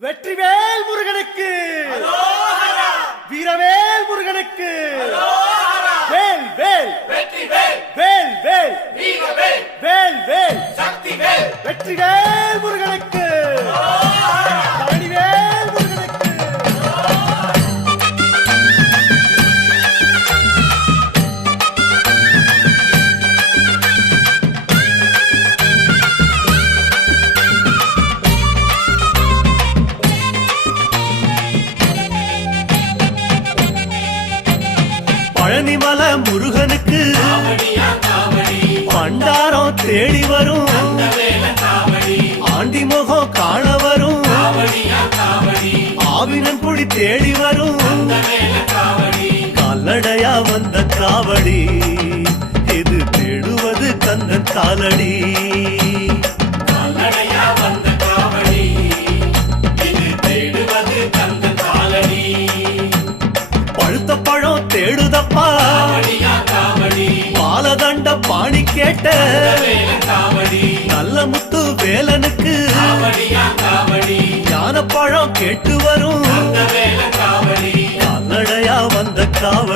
வெற்றிவேல் முருகனுக்கு, வீரவேல் முருகனுக்கு, வேல் வேல் வெற்றிவேல், வேல் வேல் வீரவேல், வேல் வேல் சக்திவேல், வெற்றிவேல் முருகனுக்கு, பழனிவேல் முருகனுக்கு. பழனிமல முருகனுக்கு காவடியா காவடி, பண்டாரம் தேடி வரும், வேல காவடி, ஆண்டி முகம் காண வரும், காவடியா காவடி, ஆவினன் குடி தேடி வரும், வேல காவடி, கால்நடையா வந்த காவடி, இது தேடுவது கந்தன் காலடி. கால்நடையா வந்த காவடி, இது தேடுவது கந்தன் காலடி. பழுத்த பழம் தேடுதப்பா, காவடியா காவடி, பாலதண்ட பாணி கேட்ட வேல காவடி, நல்ல முத்து வேலனுக்கு, காவடியா காவடி, ஞான பழம் கேட்டு வரும், வேல காவடி, கால்நடையா வந்த காவடி.